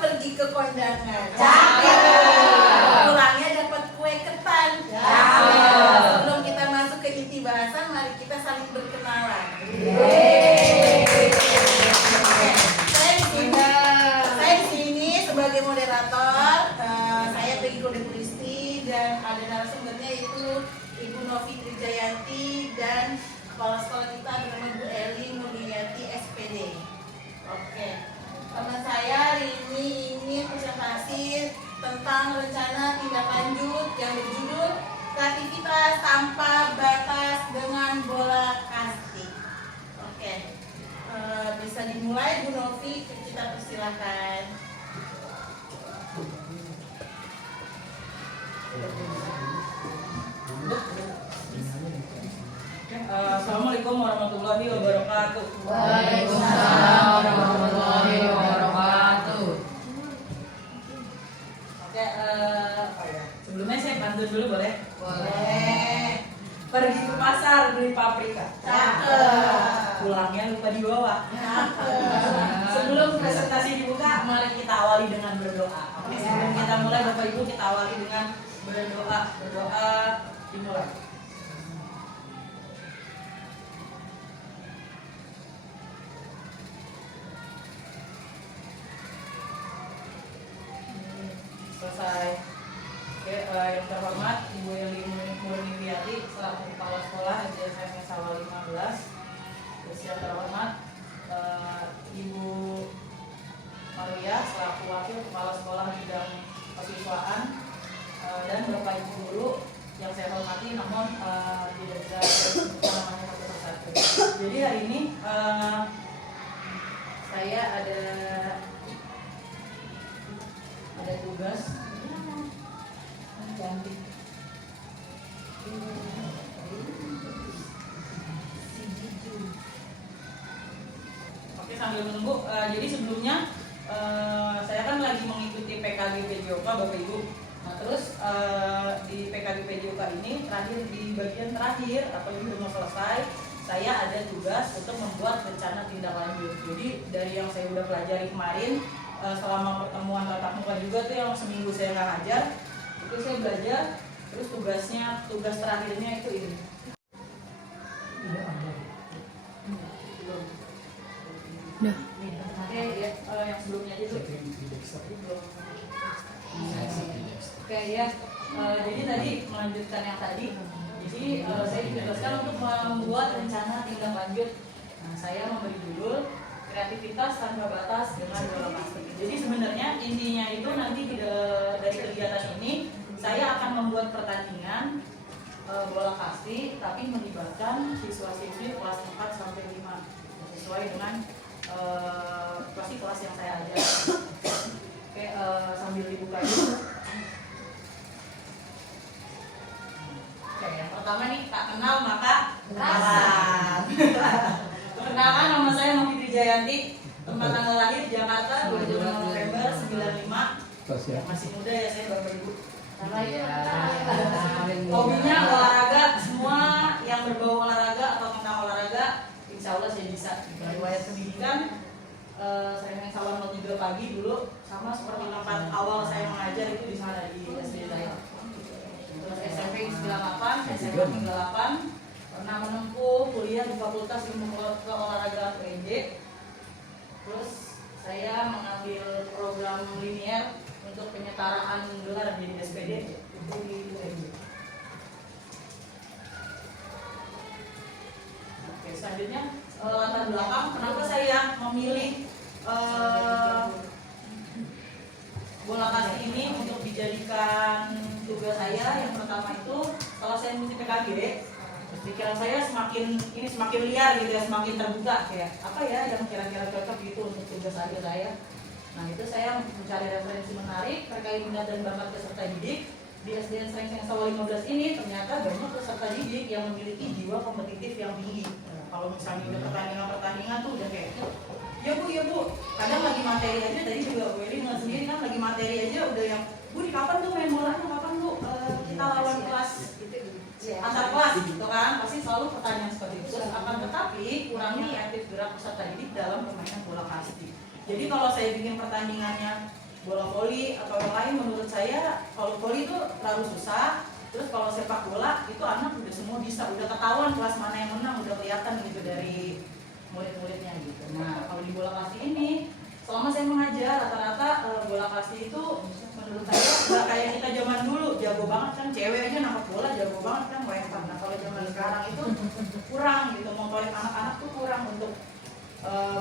pergi ke kondangan. Cakep. Pulangnya dapat kue ketan. Cakep. Sebelum kita masuk ke inti bahasan, mari kita saling berkenalan. Saya di sini sebagai moderator. Saya Peggy Kodepuristi dan ada narasumbernya yaitu Ibu Novi Trijayanti dan kepala sekolah kita bernama Bu Eli Mulyati SPD. Oke, teman saya hari ini ingin presentasi tentang rencana tindak lanjut yang berjudul Kreativitas Tanpa Batas dengan Bola Kasti. Oke, bisa dimulai Bu Novi, kita persilahkan. Assalamualaikum warahmatullahi wabarakatuh. Waalaikumsalam warahmatullahi wabarakatuh. Oke, sebelumnya saya pantun dulu boleh? Boleh. Pergi ke pasar beli paprika. Cakep. Pulangnya lupa dibawa. Cakep. Sebelum presentasi dibuka, mari kita awali dengan berdoa. Oke, sebelum kita mulai Bapak Ibu kita awali dengan berdoa. Berdoa dimulai. Selesai. Oke, yang terhormat Ibu Eli Mulyati selaku Kepala Sekolah SDN Sawal 15. Terus yang terhormat Ibu Maria selaku Wakil Kepala Sekolah Bidang Kesiswaan, dan Bapak Ibu Guru yang saya hormati, namun tidak bisa disebutkan namanya satu persatu. Jadi hari ini saya ada tugas cantik. Oke, sambil menunggu, jadi sebelumnya saya kan lagi mengikuti PKG PJOK Bapak Ibu. Nah terus di PKG PJOK ini terakhir, di bagian terakhir atau ini belum selesai, saya ada tugas untuk membuat rencana tindak lanjut. Jadi dari yang saya udah pelajari kemarin selama pertemuan tatap muka juga tuh yang seminggu saya nggak ngajar, itu saya belajar. Terus tugas terakhirnya itu ini. Oke, ya, yang sebelumnya aja tuh. Oke ya, jadi tadi melanjutkan yang tadi. Jadi saya ditugaskan untuk membuat rencana tindak lanjut. Nah, saya memberi judul Kreativitas Tanpa Batas dengan Bola Kasti. Jadi sebenarnya intinya itu nanti dari kegiatan ini saya akan membuat pertandingan bola kasti, tapi melibatkan siswa-siswi kelas 4 sampai 5 sesuai dengan pasti kelas yang saya ajar. Oke, sambil dibuka dulu. Oke, yang pertama nih, tak kenal maka kenalan. Perkenalkan, nama saya Novi Trijayanti, tempat tanggal lahir Jakarta 26 November 95. Masih muda ya saya Bapak Ibu. Hobinya olahraga, semua yang berbau olahraga atau tentang olahraga, insya Allah saya bisa. Riwayat pendidikan, saya main Sawal 03 pagi dulu, sama seperti tempat awal saya mengajar itu di sana di SD saya. Terus SMP 98, SMA 38, pernah menempuh kuliah di Fakultas Ilmu Keolahragaan UNJ. Terus saya mengambil program linier untuk penyetaraan gelar di SPD itu di UNJ. Oke, selanjutnya latar belakang kenapa saya memilih bola kasti ini untuk dijadikan tugas saya. Yang pertama itu kalau saya mengikuti PKG, pikiran saya semakin liar gitu ya, semakin terbuka kayak apa ya yang kira-kira cocok gitu untuk tugas akhir saya. Nah itu saya mencari referensi menarik terkait minat dan bakat peserta didik. Di SDN Srengseng Sawal 15 ini ternyata banyak peserta didik yang memiliki jiwa kompetitif yang tinggi. Nah, kalau misalnya udah pertandingan tuh udah kayak ya bu, kadang lagi materi aja, tadi juga Bu Eli ngeliat sendiri kan, lagi materi aja udah yang bu di kapan tuh main bolanya, kapan tuh kita lawan kelas antar kelas gitu kan, pasti selalu pertanyaan seperti itu. Akan tetapi kurangnya aktif gerak peserta didik dalam permainan bola kasti. Jadi kalau saya bikin pertandingannya bola voli atau yang lain, menurut saya kalau voli itu terlalu susah. Terus kalau sepak bola itu anak udah semua bisa, udah ketahuan kelas mana yang menang, udah kelihatan gitu dari murid-muridnya gitu. Nah kalau di bola kasti ini, selama saya mengajar rata-rata bola kasti itu menurut saya nggak kayak kita zaman dulu jago banget kan, cewek aja nangkap bola jago banget kan, lempar. Nah kalau zaman sekarang itu kurang gitu, motorik anak-anak tuh kurang untuk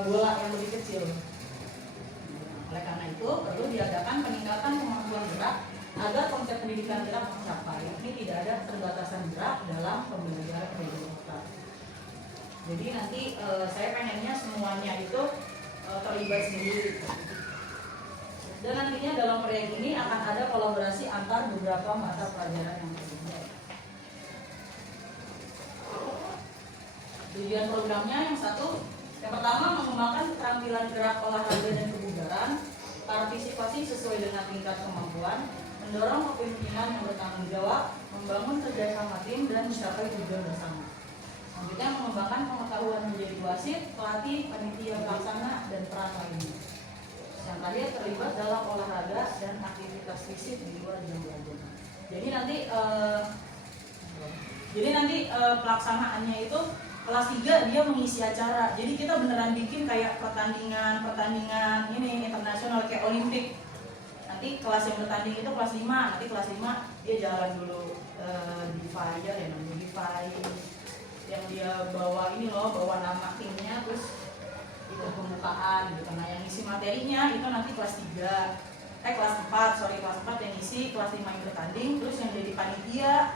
bola yang lebih kecil. Oleh karena itu perlu diadakan peningkatan kemampuan gerak agar konsep pendidikan gerak tercapai. Ini tidak ada keterbatasan gerak dalam pembelajaran PJJ. Jadi nanti saya pengennya semuanya itu terlibat sendiri. Dan nantinya dalam proyek ini akan ada kolaborasi antar beberapa mata pelajaran yang berbeda. Tujuan programnya yang pertama mengembangkan keterampilan gerak, olahraga dan kebugaran, partisipasi sesuai dengan tingkat kemampuan, mendorong kepemimpinan yang bertanggung jawab, membangun kerjasama tim dan mencapai tujuan bersama. Selanjutnya mengembangkan pengetahuan menjadi wasit, pelatih, panitia pelaksana dan peran lainnya. Yang terakhir terlibat dalam olahraga dan aktivitas fisik di luar jam belajar. Jadi nanti pelaksanaannya itu kelas 3 dia mengisi acara. Jadi kita beneran bikin kayak pertandingan ini internasional kayak Olimpik. Nanti kelas yang bertanding itu kelas 5, nanti kelas 5 dia jalan dulu di fire ya, namanya di fire yang dia bawa ini loh, bawa nama timnya, terus itu pembukaan gitu. Nah yang isi materinya itu nanti kelas 4 yang isi, kelas 5 yang bertanding, terus yang jadi panitia,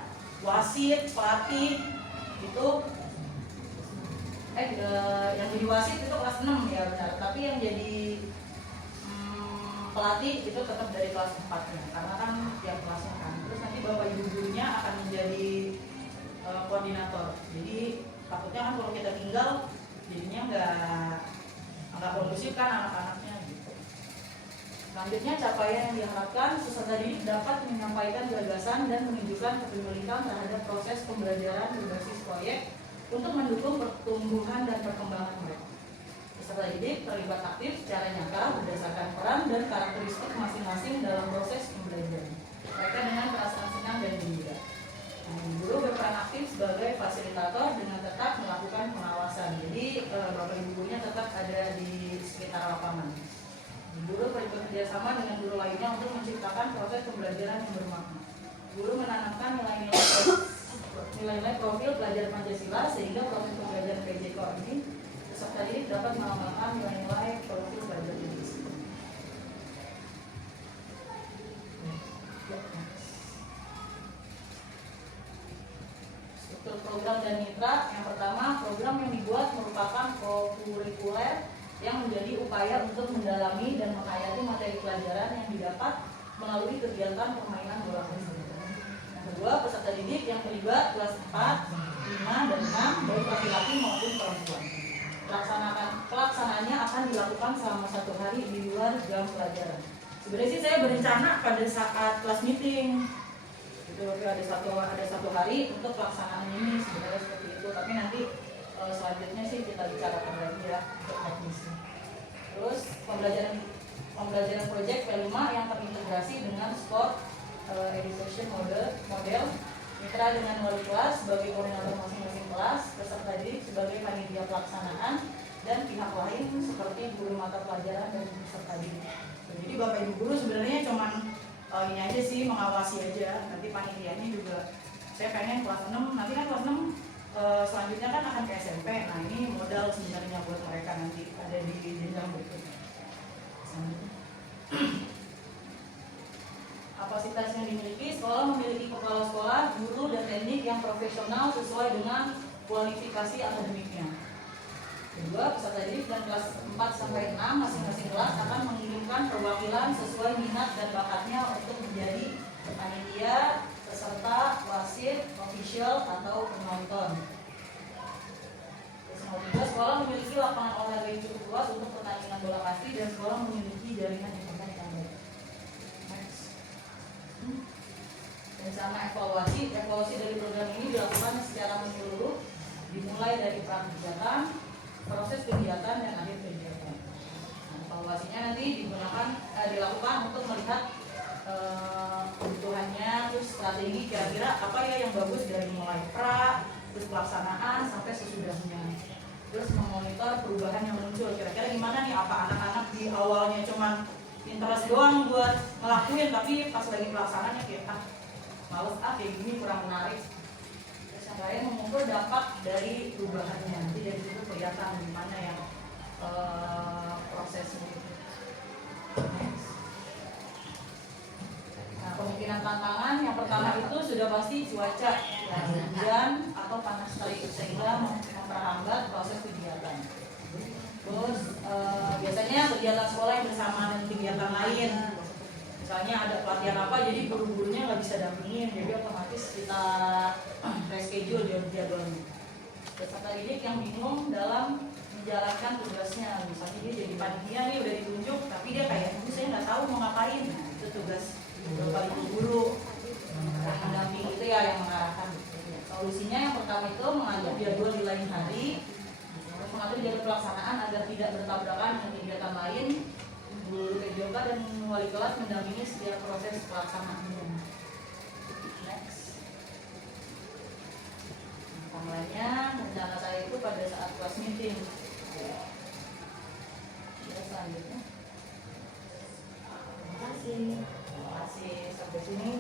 wasit, pelatih itu yang jadi wasit itu kelas 6 ya benar, tapi yang jadi pelatih itu tetap dari kelas 4 ya, karena kan tiap kelasnya kan. Terus nanti bapak ibu gurunya akan menjadi koordinator. Jadi takutnya kan kalau kita tinggal jadinya nggak kondusif kan anak-anaknya gitu. Selanjutnya capaian yang diharapkan, peserta didik dapat menyampaikan gagasan dan menunjukkan kepemilikan terhadap proses pembelajaran berbasis proyek untuk mendukung pertumbuhan dan perkembangan mereka. Peserta didik terlibat aktif secara nyata berdasarkan peran dan karakteristik masing-masing dalam proses pembelajaran. Mereka dengan perasaan senang dan gembira. Guru berperan aktif sebagai fasilitator dengan tetap melakukan pengawasan. Jadi bapak ibu gurunya tetap ada di sekitar lapangan. Guru bekerja sama dengan guru lainnya untuk menciptakan proses pembelajaran yang bermakna. Guru menanamkan nilai-nilai profil pelajar Pancasila sehingga proses pembelajaran PJJ ini peserta didik dapat mengembangkan nilai-nilai profil pelajar Pancasila. Struktur program dan mitra. Yang pertama, program yang dibuat merupakan kurikuler yang menjadi upaya untuk mendalami dan menghayati materi pelajaran yang didapat melalui kegiatan permainan bola voli. Yang kedua, peserta didik yang terlibat kelas 4, 5, dan 6 baik laki-laki maupun perempuan. Pelaksanaannya akan dilakukan selama 1 hari di luar jam pelajaran. Sebenarnya sih saya berencana pada saat kelas meeting itu ada satu hari untuk pelaksanaan ini sebenarnya seperti itu. Tapi nanti selanjutnya sih kita bicarakan lagi ya untuk teknisnya. Terus pembelajaran proyek P5 yang terintegrasi dengan sport education model, mitra dengan wali kelas sebagai koordinator masing-masing kelas, peserta didik sebagai panitia pelaksanaan, dan pihak lain seperti guru mata pelajaran dan peserta didik. Jadi bapak ibu guru sebenarnya cuman ini aja sih, mengawasi aja. Nanti panitianya juga saya pengen kelas 6, nanti kan kelas 6 selanjutnya kan akan ke SMP. Nah ini modal sebenarnya buat mereka nanti ada di jenjang berikutnya. Kapasitas yang dimiliki, sekolah memiliki kepala sekolah, guru, dan teknik yang profesional sesuai dengan kualifikasi akademiknya. Kedua, peserta didik dan kelas 4 sampai 6 masing-masing kelas akan mengirimkan perwakilan sesuai minat dan bakatnya untuk menjadi panitia, peserta, wasit, official, atau penonton. Ketiga, sekolah memiliki lapangan olahraga yang cukup luas untuk pertandingan bola kasti dan sekolah memiliki jaringan internet yang baik. Rencana evaluasi dari program ini dilakukan secara menyeluruh, dimulai dari prakegiatan, proses kegiatan, dan akhir kegiatan. Nah, evaluasinya nanti dilakukan untuk kira-kira apa ya yang bagus dari mulai pra, terus pelaksanaan sampai sesudahnya. Terus memonitor perubahan yang muncul. Kira-kira gimana nih, apa anak-anak di awalnya cuman interest doang buat ngelakuin, tapi pas lagi pelaksanaannya kayak males kayak gini, kurang menarik. Terus yang lain mengukur dampak dari perubahannya. Nanti dari situ kelihatan gimana yang prosesnya. Next. Nah, kemungkinan tantangan yang pertama itu sudah pasti cuaca, ya, hujan atau panas terik sehingga memperhambat proses kegiatan. Terus biasanya kegiatan sekolah yang bersama dengan kegiatan lain, misalnya ada pelatihan apa, jadi guru-gurunya nggak bisa dampingin, jadi otomatis kita reschedule jadwalnya. Peserta didik yang bingung dalam menjalankan tugasnya, misalnya dia jadi panitia nih udah ditunjuk, tapi dia kayak saya nggak tahu mau ngapain. Nah, itu tugas beberapa guru mendamping itu ya yang mengarahkan. Solusinya yang pertama itu mengatur jadwal di lain hari, mengatur jadwal pelaksanaan agar tidak bertabrakan dengan kegiatan lain. Guru PJK dan wali kelas mendampingi setiap proses pelaksanaannya. Next. Lainnya rencana saya itu pada saat kelas meeting. Ya, selanjutnya. Terima kasih. Terima kasih sampai sini.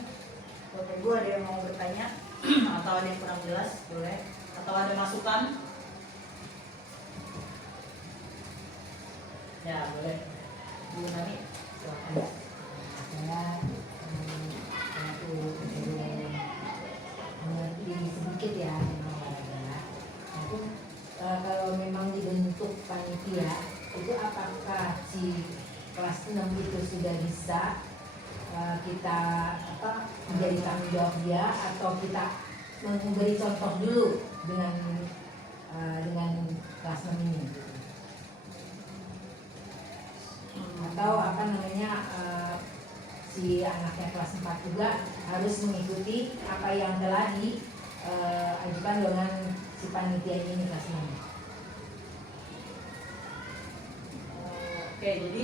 Kalau ibu ada yang mau bertanya atau ada yang kurang jelas boleh, atau ada masukan? Ya boleh. Bu Nani, silakan. Saya mengerti sedikit ya memang olahraga. Itu kalau memang dibentuk panitia, itu apakah si kelas 6 itu sudah bisa kita menjadi tanggung jawab dia, atau kita memberi contoh dulu dengan kelas 6 ini, atau si anaknya kelas 4 juga harus mengikuti apa yang telah diajukan dengan si panitia ini kelas 6. Oke, jadi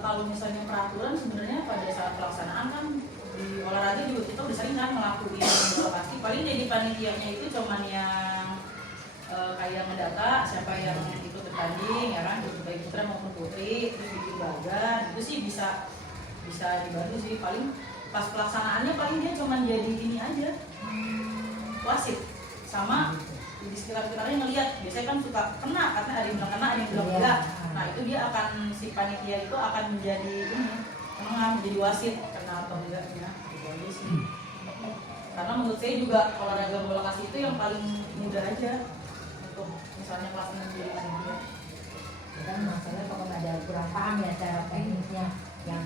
kalau misalnya peraturan sebenarnya pada saat pelaksanaan kan di olahraga juga kita udah sering kan ngelakuin pasti paling jadi panitianya itu cuman yang kayak ngedata siapa yang ikut bertanding ya kan, baik putra maupun putri, terus bikin bagan itu sih bisa dibantu sih. Paling pas pelaksanaannya paling dia cuman jadi ini aja, wasit sama di sekitar-sekitarnya ngelihat, biasanya kan suka kena karena ada yang bilang kena, ada yang bilang enggak. Nah itu dia akan, si panitia itu akan menjadi ini penengah, menjadi wasit kena atau enggaknya gitu aja sih. Karena menurut saya juga olahraga bola kaki itu yang paling mudah aja untuk misalnya kelas 6 jadi panitia. Kan masalahnya kalau ada kurang paham ya cara tekniknya, yang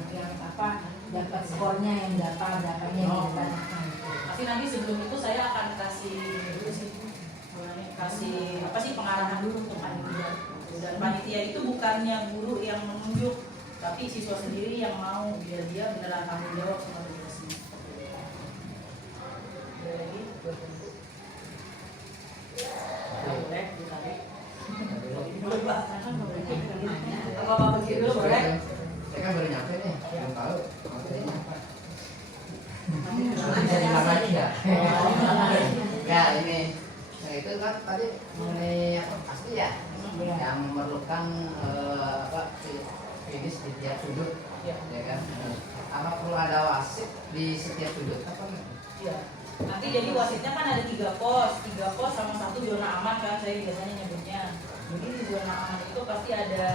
dapat skornya, yang dapatnya gitu kan. Tapi nanti sebelum itu saya akan kasih dulu sih, kasih pengarahan dulu untuk panitia. Dan panitia itu bukannya guru yang menunjuk, tapi siswa sendiri yang mau, biar dia beneran tanggung jawab sama tugasnya. Ada lagi? Boleh, ditarik. Boleh Pak. Apa begini dulu boleh? Saya kan baru nyampe nih, belum tahu materinya apa. Ya ini, nah itu kan tadi mengenai apa pasti ya, yang memerlukan finish di tiap sudut, ya kan. Apa perlu ada wasit di setiap sudut apa enggak? Iya. Nanti jadi wasitnya kan ada 3 pos sama 1 zona aman kan saya biasanya nyebutnya. Jadi di zona aman itu pasti ada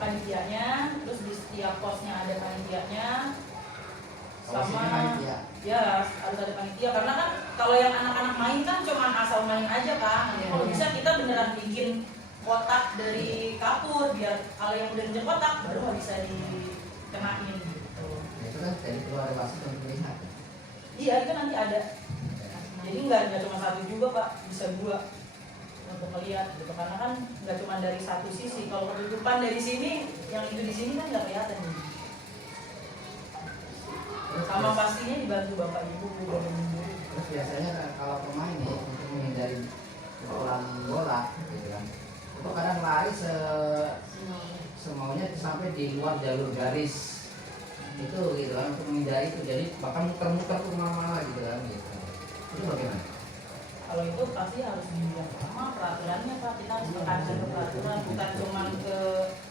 panitianya, terus di setiap posnya ada panitianya, sama ya harus ada panitia, karena kan kalau yang anak-anak main kan cuma asal main aja kan. Kalau bisa kita beneran bikin kotak dari kapur, biar kalau yang udah ngejar kotak baru nggak bisa dikenain gitu. Nah, itu kan dari keluar wasit untuk melihat. Iya itu nanti ada, jadi nggak cuma 1 juga Pak, bisa 2 untuk melihat gitu, karena kan nggak cuma dari 1 sisi. Kalau ketutupan dari sini, yang itu di sini kan nggak kelihatan nih. Sama pastinya dibantu bapak ibu dan ibu. Terus biasanya kalau pemain nih untuk menghindari pukulan bola gitu kan, itu kadang lari semaunya sampai di luar jalur garis. itu gitu kan, untuk menghindari itu. Jadi bahkan muter-muter ke mana-mana gitu kan gitu. Itu bagaimana? Kalau itu pasti harus dilihat sama peraturannya Pak. Kita harus tekankan ke peraturan, bukan cuma ke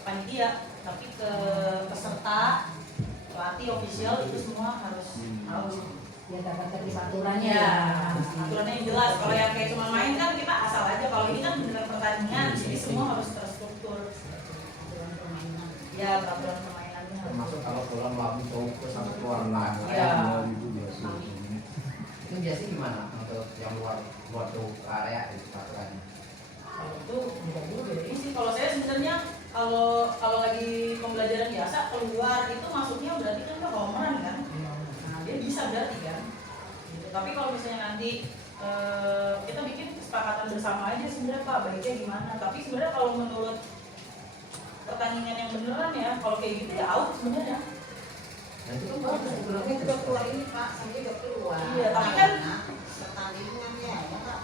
panitia, tapi ke peserta, pelatih, official itu semua harus Ya dapat tertib aturannya ya, ya. aturannya yang jelas. Kalau yang kayak cuma main kan kita asal aja. Kalau ini kan beneran pertandingan, jadi semua harus terstruktur. Ya, peraturan permainannya harus. Termasuk kalau bola melambung jauh ke satu keluar Ya. Itu biasanya gimana untuk yang luar jauh ke area itu peraturannya? Kalau itu enggak dulu beda ini sih. Kalau saya sebenarnya kalau lagi pembelajaran biasa keluar itu masuknya berarti kan ke kolam kan. Nah, dia bisa berarti kan. Gitu. Tapi kalau misalnya nanti kita bikin kesepakatan bersama aja sebenarnya Pak, baiknya gimana. Tapi sebenarnya kalau menurut pertandingan yang beneran ya, kalau kayak gitu ya out sebenarnya. Nah itu kan bagus sebenarnya Ini udah keluar ini Pak, saya udah keluar. Iya, tapi kan pertandingan ya Pak.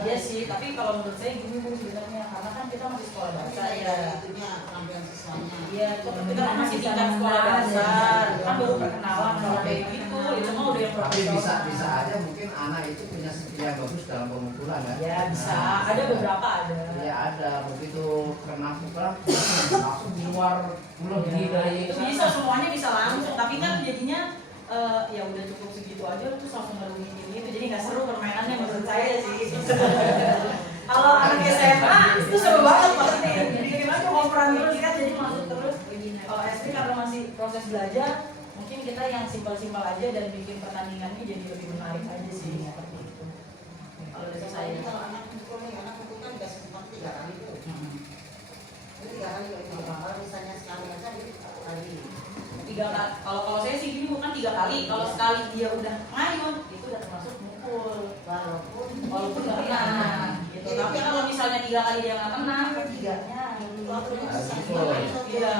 iya sih, tapi kalau menurut saya gini Bu sebenarnya, karena kan kita masih sekolah dasar ya. Itunya pengambilan siswanya. Iya, kita kan masih tingkat sekolah dasar, kan baru perkenalan kalau kayak gitu, itu mah udah yang tapi profesional. bisa aja mungkin anak itu punya skill yang bagus dalam pemukulan kan? Ya bisa, Nah, ada beberapa ada. Iya ada, begitu kena pukulan langsung keluar melebihi dari Itu bisa semuanya bisa langsung, tapi kan jadinya ya udah cukup segitu aja terus langsung ngerugiin gitu, jadi nggak seru permainannya menurut saya sih. Kalau anak SMA itu seru banget pasti, jadi gimana operan terus kan, jadi masuk terus. Kalau SD karena masih proses belajar, mungkin kita yang simpel-simpel aja dan bikin pertandingannya jadi lebih menarik aja sih seperti itu. Kalau dari Saya saya ini kalau anak pukul nih, anak pukul kan dikasih tempat 3 kali tuh. Jadi 3 kali kalau misalnya sekali aja itu kali. 3 kali. Kalau saya sih gini bukan 3 kali. Kalau sekali dia udah ngayun itu udah termasuk mukul. Walaupun nggak kena. Gitu. Tapi kalau misalnya 3 kali dia nggak kena, ketiganya iya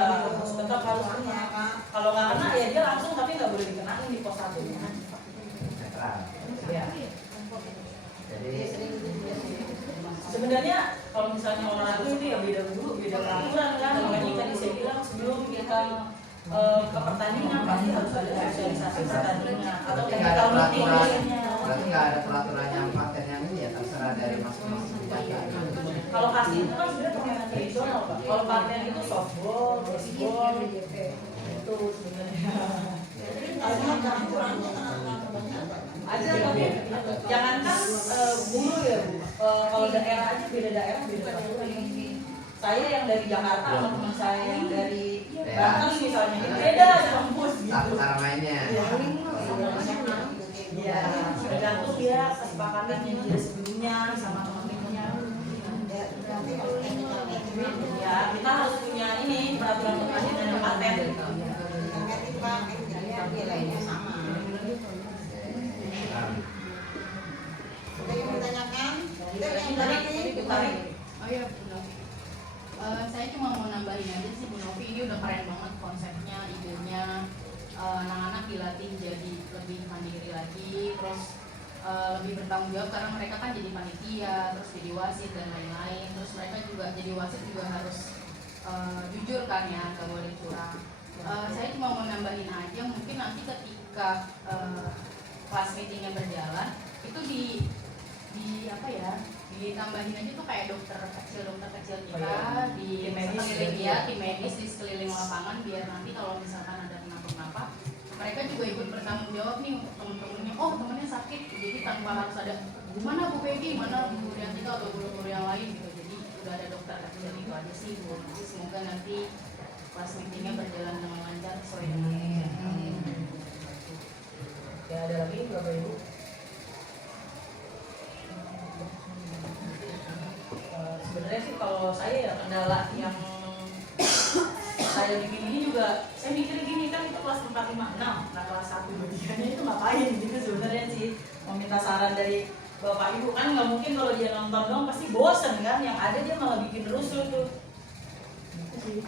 tetap harus kena. Kalau nggak kena ya dia langsung, tapi nggak boleh dikenain di pos 1 nya. netral. Ya. Jadi Sebenarnya kalau misalnya olahraga itu ya beda dulu, beda peraturan kan. Makanya tadi saya bilang sebelum kita ke pertandingan pasti harus ada sosialisasi pertandingan atau berarti nggak ada technical meeting peraturan, biasanya. berarti nggak ada peraturan yang paten yang ini ya, terserah dari masing-masing penjaga. Kalau kasih itu kan sebenarnya permainan tradisional Pak. Kalau paten itu softball, baseball, itu sebenarnya. Ada tapi jangankan guru ya Bu. Kalau daerah aja beda daerah beda peraturan. Saya yang dari Jakarta sama teman saya yang dari Banten misalnya itu beda kampus gitu. Cara mainnya. Iya, tergantung dia kesepakatan yang dia sebelumnya sama teman-temannya. Ya, kita harus punya ini peraturan pertandingan yang paten. Oh iya Bu Novi. Saya cuma mau nambahin aja sih Bu Novi, ini udah keren banget konsepnya, idenya. Anak-anak dilatih jadi lebih mandiri lagi, terus lebih bertanggung jawab karena mereka kan jadi panitia, terus jadi wasit dan lain-lain. Terus mereka juga jadi wasit juga harus jujur kan ya, gak boleh curang. Saya cuma mau nambahin aja, mungkin nanti ketika kelas meetingnya berjalan itu di apa ya, ditambahin aja tuh kayak dokter kecil kita di sekeliling ya, tim medis di sekeliling lapangan, biar nanti kalau misalkan ada kenapa-kenapa mereka juga ikut bertanggung jawab nih untuk temen-temennya. Oh temennya sakit, jadi tanpa harus ada mana Bu Peggy, mana Bu Riantika atau guru-guru yang lain gitu. Jadi udah ada dokter kecil itu aja sih Bu. Nanti semoga nanti kelas meetingnya berjalan dengan lancar sesuai dengan Ya ada lagi berapa Ibu? Sebenarnya sih kalau saya ya kendala yang saya bikin ini juga, saya mikir gini kan itu kelas 4, 5, 6, nah kelas 1, 2, 3 nya itu ngapain gitu sebenarnya sih. Mau minta saran dari Bapak Ibu kan nggak mungkin kalau dia nonton dong pasti bosen kan, yang ada dia malah bikin rusuh tuh. Itu sih.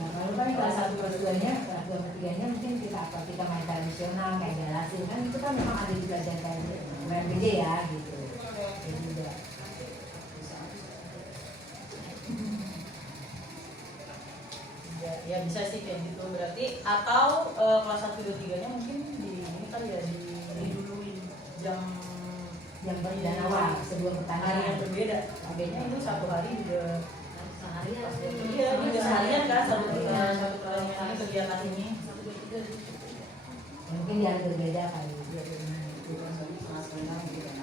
Nah kalau kan kelas 1, kelas 2-nya, kelas 2, kelas 3-nya mungkin kita main tradisional kayak galasin kan, itu kan memang ada di pelajaran kayak BMPJ ya gitu. Jadi juga Ya bisa sih kayak gitu berarti, atau kelas 1 2 3 nya mungkin di ini kali ya, diduluin jam dan awal sebelum hari pertandingan. yang berbeda. AB-nya itu satu hari juga Seharian. iya juga seharian kan, satu pertandingan ini, kegiatan ini. Mungkin dia berbeda kali. Pertandingan berbeda.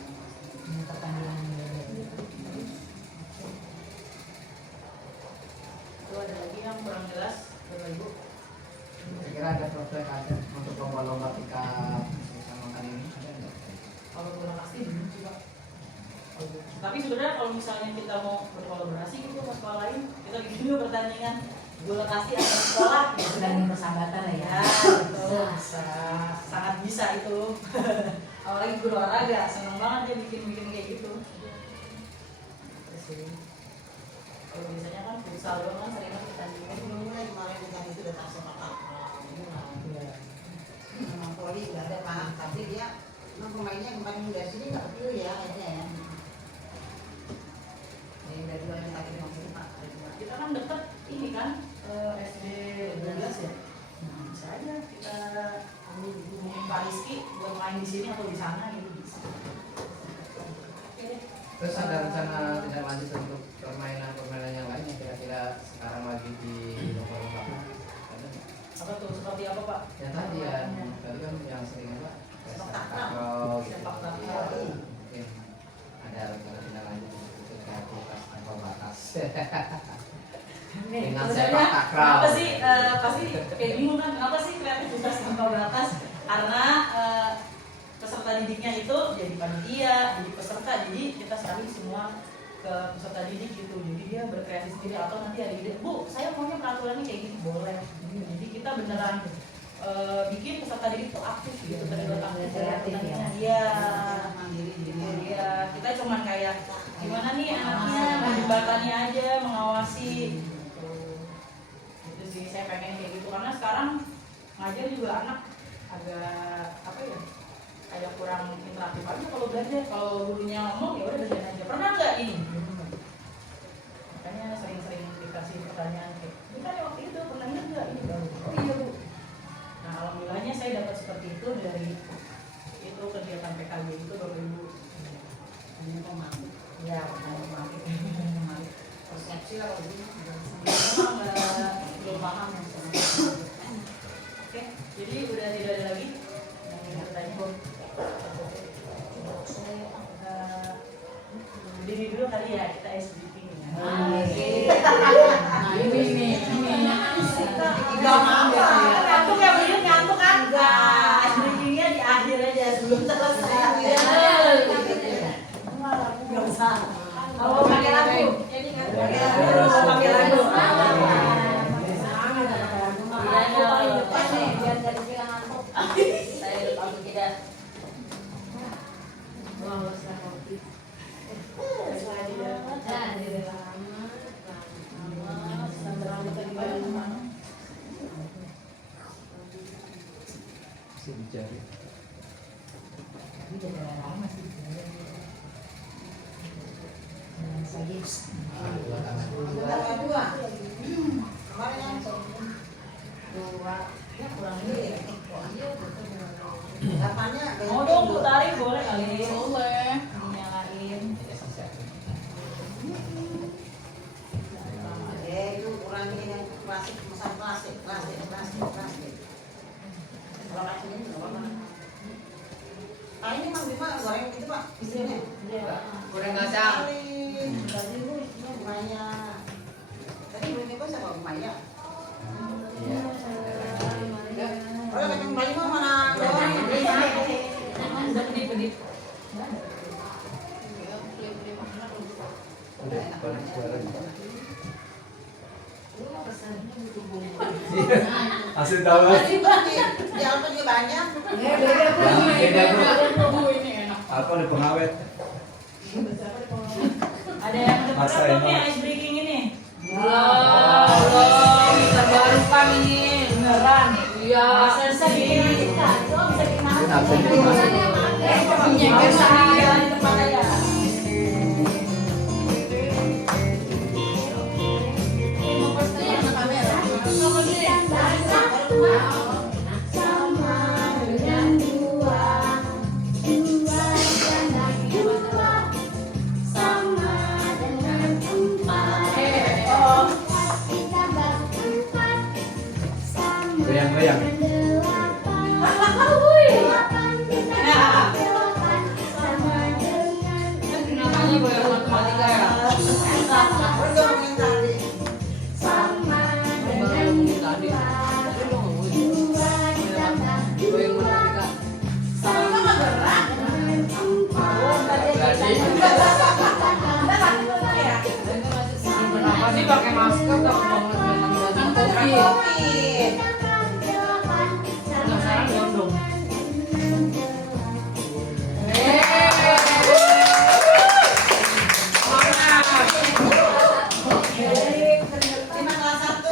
Itu ada lagi yang kurang jelas Bapak Ibu? Saya kira ada prospek ada untuk lomba-lomba tingkat sama ini ada nggak? Kalau kurang pasti belum sih Pak. Tapi sebenarnya kalau misalnya kita mau berkolaborasi gitu sama sekolah lain, kita bikin juga pertandingan bola kasti antar sekolah gitu. Pertandingan persahabatan lah ya. Ya, itu sangat bisa itu. Apalagi guru olahraga, seneng banget dia bikin kayak gitu. Terus sih. Kalau biasanya kan futsal doang kan sering pertandingan. Mulai kemarin kan itu udah tak sepakat. Iya. Memang poli udah ada Pak, tapi dia memang pemainnya yang paling dari sini nggak kepilih ya kayaknya ya. Ini dari dua yang tadi ngomong Pak, ada dua. Kita kan deket ini kan SD 12 ya. Nah, bisa aja kita hubungin Pak Rizky buat main di sini atau di sana gitu bisa. Oke deh. Terus ada rencana tidak lanjut untuk permainan yang lain yang kira-kira sekarang lagi di lomba-lomba? Ada nggak? Apa tuh, seperti apa Pak? Ya tadi ya, tadi kan yang sering apa? Sepak Takraw gitu. Sepak takraw. Mungkin ada rencana tidak lanjut untuk kreativitas tanpa batas. Nih, Dengan sebenarnya sepak takraw. kenapa sih pasti kayak bingung kan, kenapa sih kreativitas tanpa batas? Karena peserta didiknya itu jadi panitia, jadi peserta, jadi kita serahin semua ke peserta didik gitu. Jadi dia berkreasi sendiri, atau nanti ada ide, Bu, saya maunya peraturannya kayak gitu, boleh. Jadi kita beneran bikin peserta didik itu aktif gitu, terlibat aktif Kreatif ya. Iya. Mandiri Gitu jadi dia, kita cuman kayak gimana nih anaknya, menjembatani aja, mengawasi gitu. Itu sih saya pengen kayak gitu, karena sekarang ngajar juga anak agak apa ya, kayak kurang interaktif aja kalau belajar. Kalau gurunya ngomong ya udah belajar aja. Pernah nggak ini? Makanya sering-sering dikasih pertanyaan kayak, ini kan waktu itu pernah ingat nggak ini baru? Oh iya Bu. Nah alhamdulillahnya saya dapat seperti itu dari itu kegiatan PKG itu Bapak Ibu. ini pemakai. Ya, pemakai. Persepsi lah kalau ini. Memang belum paham yang sama. Oke, jadi udah tidak ada lagi yang ingin bertanya. Berdiri dulu kali ya, kita ice breaking ya. Oke. Nah ini nih, Ngantuk ya, berdiri ngantuk kan? Ice breakingnya di akhir aja sebelum selesai. Nggak usah. Oh, pakai lagu. Pakai lagu. Saya udah tahu tidak. Bisa dicari. Ini udah lama sih. Saja. Dua tangan. Dua. Kemarin yang Dua. Ya kurang ini. Delapannya Mau dong Bu tarik boleh kali. boleh. Dinyalain. itu kurangin yang plastik, pesan plastik. Kalau kayak ini nggak apa-apa. Nah ini Mang Bima goreng gitu Pak, isinya. Goreng kacang. Tadi Bu isinya Maya. Tadi belum nyoba sama Bu Maya. Iya. Kalau kacang Maya mah mana goreng? Udah, goreng suara. Asli tahu. Tadi banyak, di Alfa juga banyak. Bu ini enak. Apa ada pengawet? Ada yang udah Masa pernah belum ini. nih ice breaking ini? Kita baru kan ini beneran. Iya. Masa sih? Coba bisa gimana? Kenapa sih? Nyengir saya. Di depan aja. Ini kamera. Goyang-goyang. Namanya goyang matematika ya. Ngomongin tadi. Sama nggak gerak. Kenapa sih pakai masker kalau banget Kan COVID? COVID. Sekarang gondong. Lima kelas 1.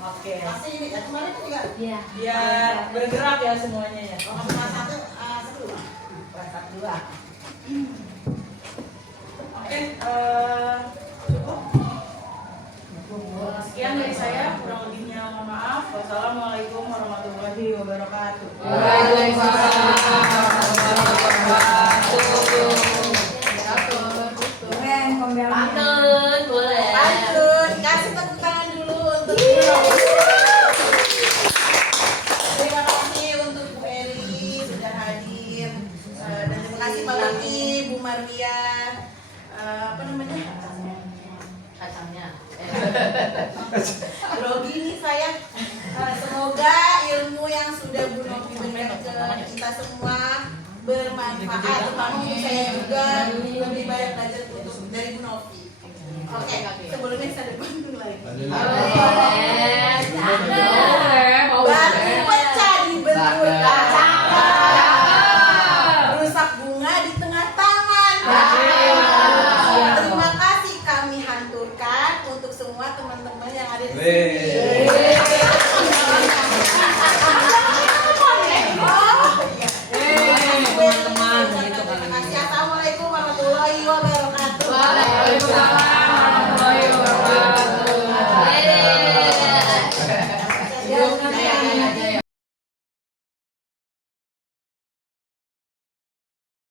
Oke. Pasti ini kemarin kan juga. Iya. Biar bergerak ya semuanya ya. Kalau kelas 1 seru. Kelas 2. Oke, cukup. Sekian dari saya, kurang lebihnya mohon maaf. Wassalamualaikum warahmatullahi wabarakatuh. Pantun boleh. Pantun, kasih tepuk tangan dulu untuk terima kasih untuk Bu Eri sudah hadir. Dan terima kasih Pak Lati, Bu Maria, apa namanya? Kacangnya. Grogi nih saya. Semoga ilmu yang sudah Bu Novi berikan ke kita semua bermanfaat. Terutama untuk saya juga lebih banyak belajar untuk dari Bu Novi. Oke, sebelumnya saya ada pantun lagi. Batu pecah di bentuk kaca, rusak bunga di tengah taman. Terima kasih kami hanturkan untuk semua teman-teman yang ada di sini. Teman-teman gitu Terima kasih. Assalamualaikum warahmatullahi wabarakatuh.